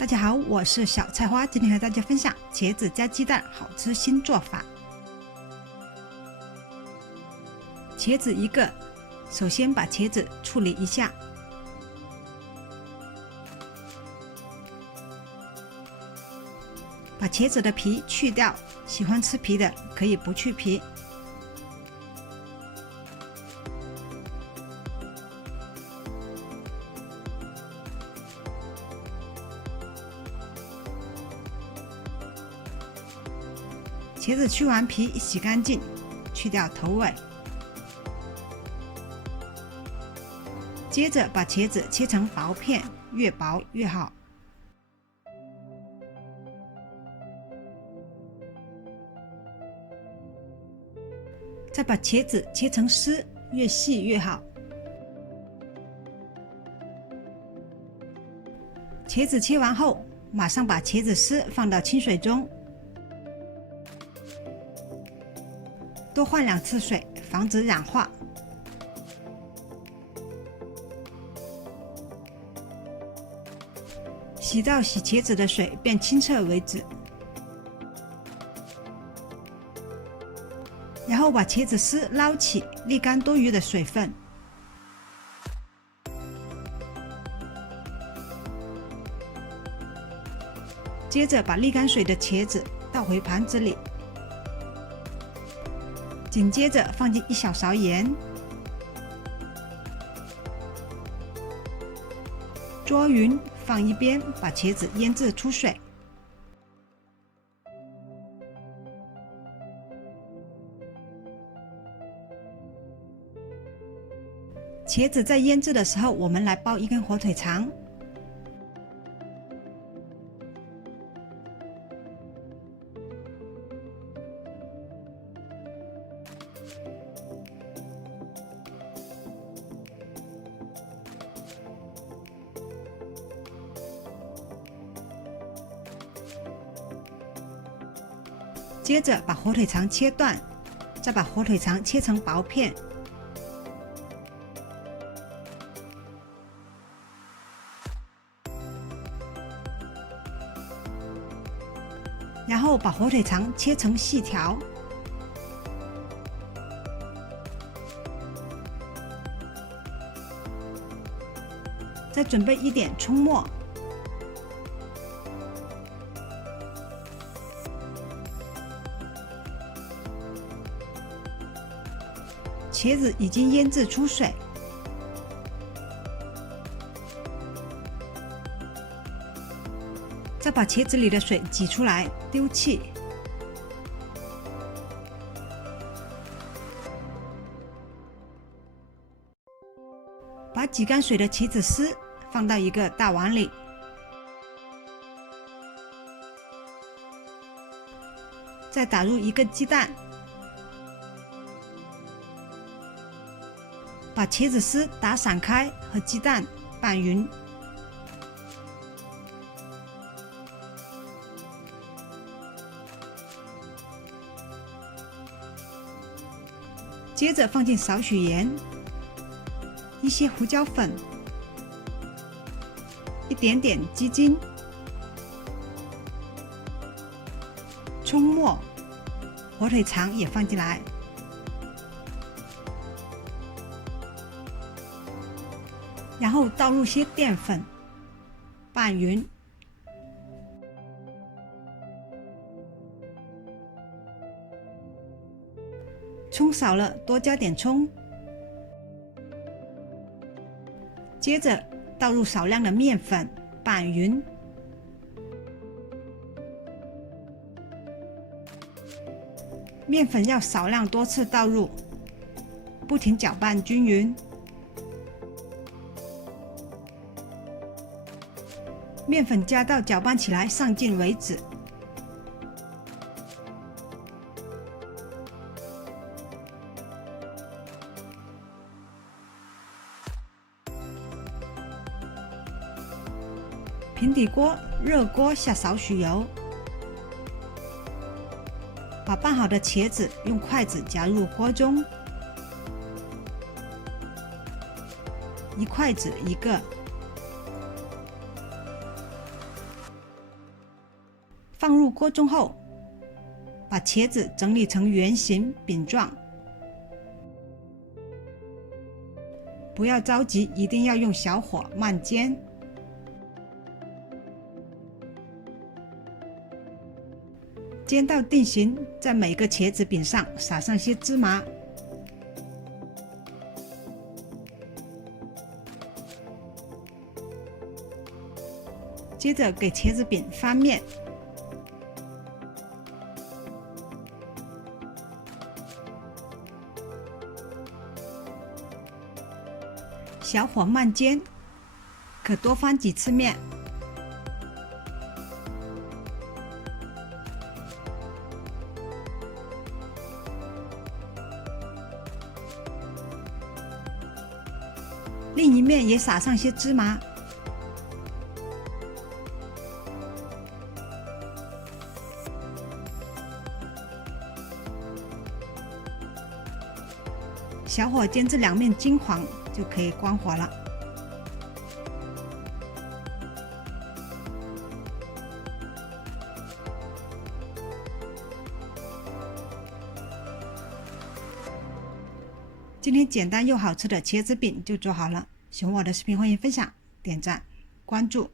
大家好，我是小菜花，今天和大家分享茄子加鸡蛋好吃新做法。茄子一个，首先把茄子处理一下，把茄子的皮去掉，喜欢吃皮的可以不去皮。茄子去完皮，洗干净，去掉头尾。接着把茄子切成薄片，越薄越好。再把茄子切成丝，越细越好。茄子切完后，马上把茄子丝放到清水中，多换2次水，防止氧化。洗到洗茄子的水变清澈为止。然后把茄子丝捞起，沥干多余的水分。接着把沥干水的茄子倒回盘子里，紧接着放进1小勺盐，捉匀，放一边，把茄子腌制出水。茄子在腌制的时候，我们来包1根火腿肠。接着把火腿肠切断，再把火腿肠切成薄片。然后把火腿肠切成细条，再准备一点葱末，茄子已经腌制出水，再把茄子里的水挤出来，丢弃。把挤干水的茄子丝放到一个大碗里，再打入1个鸡蛋，把茄子丝打散开，和鸡蛋拌匀。接着放进少许盐，一些胡椒粉，一点点鸡精，葱末，火腿肠也放进来，然后倒入些淀粉，拌匀。葱少了，多加点葱。接着倒入少量的面粉，拌匀。面粉要少量多次倒入，不停搅拌均匀。面粉加到搅拌起来上劲为止。平底锅热锅下少许油，把拌好的茄子用筷子夹入锅中，一筷子一个，放入锅中后，把茄子整理成圆形饼状。不要着急，一定要用小火慢煎。煎到定型，在每个茄子饼上撒上些芝麻。接着给茄子饼翻面，小火慢煎，可多翻几次面。另一面也撒上些芝麻。小火煎至两面金黄就可以关火了。今天简单又好吃的茄子饼就做好了，喜欢我的视频欢迎分享、点赞、关注。